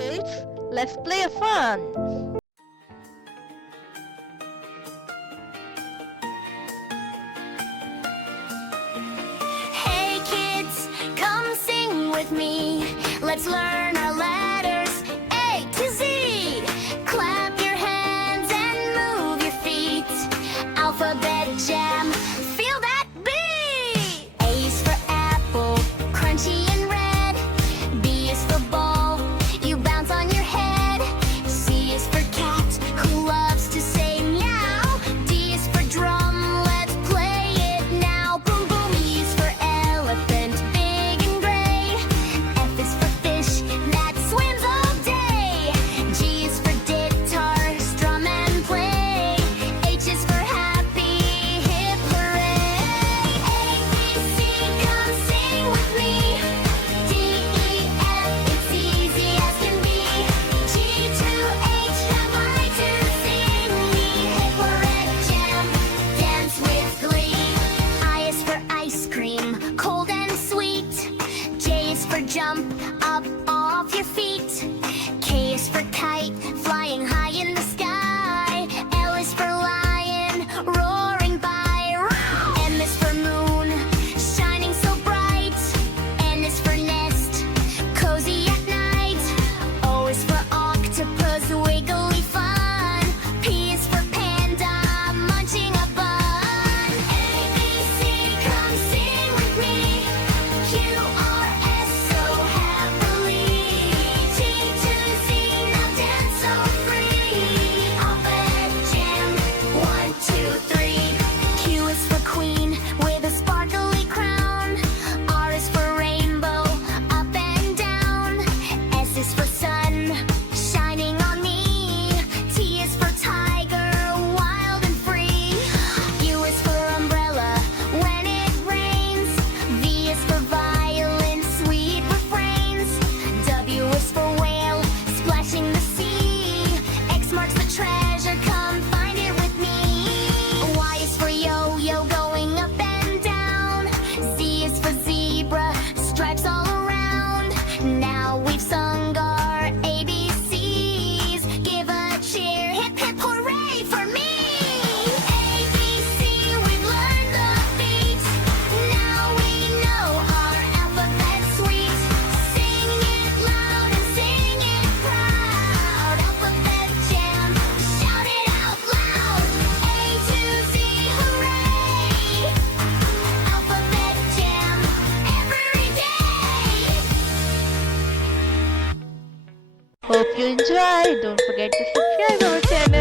kids, let's play a fun. Hey kids, come sing with me. Let's learn our letters A to Z. Clap your hands and move your feet. Alphabet jam, feel that beat. A is for apple, crunchy and red. B is for ball, you bounce on your head. C is for cat, who loves to say meow. D is for drum, let's play it now. Boom boom. E is for elephant, big and gray. F is for fish that swims all day. G is for guitar, strum and play. H is for happy, hip hooray. A, B, C, come sing with me. D, E, F, it's easy as can be. G to H, have I to sing me. Hip hooray, jam, dance with glee. I is for ice cream, cold and sweet. J is for jump up off your feet. K is for kite, flying high in the sky. L is for lion, roaring by. M is for moon, shining so bright. N is for nest, cozy at night. O is for octopus, wiggly fun. P is for panda, munching a bun. A, B, C, come sing with me. Q, R, S, so happily. T to Z, now dance so free. Alphabet jam, 1, 2, 3. Q is for queen with a sparkly crown. R is for rainbow, up and down. S is for sun, shining on me. T is for tiger, wild and free. U is for umbrella, when it rains. V is for violin, sweet refrains. W is for whale, splashing the sea. X marks the treasure, come find it with me. Y is for yo-yo, going up and down. Z is for zebra, stripes all around. Now we've sung our ABCs. Give a cheer, hip hip hooray for me. A, B, C, we've learned the beat. Now we know our alphabet sweet. Sing it loud and sing it proud. Alphabet jam, shout it out loud. A to Z, hooray. Alphabet jam, every day. Hope you enjoy. Don't forget to subscribe our channel.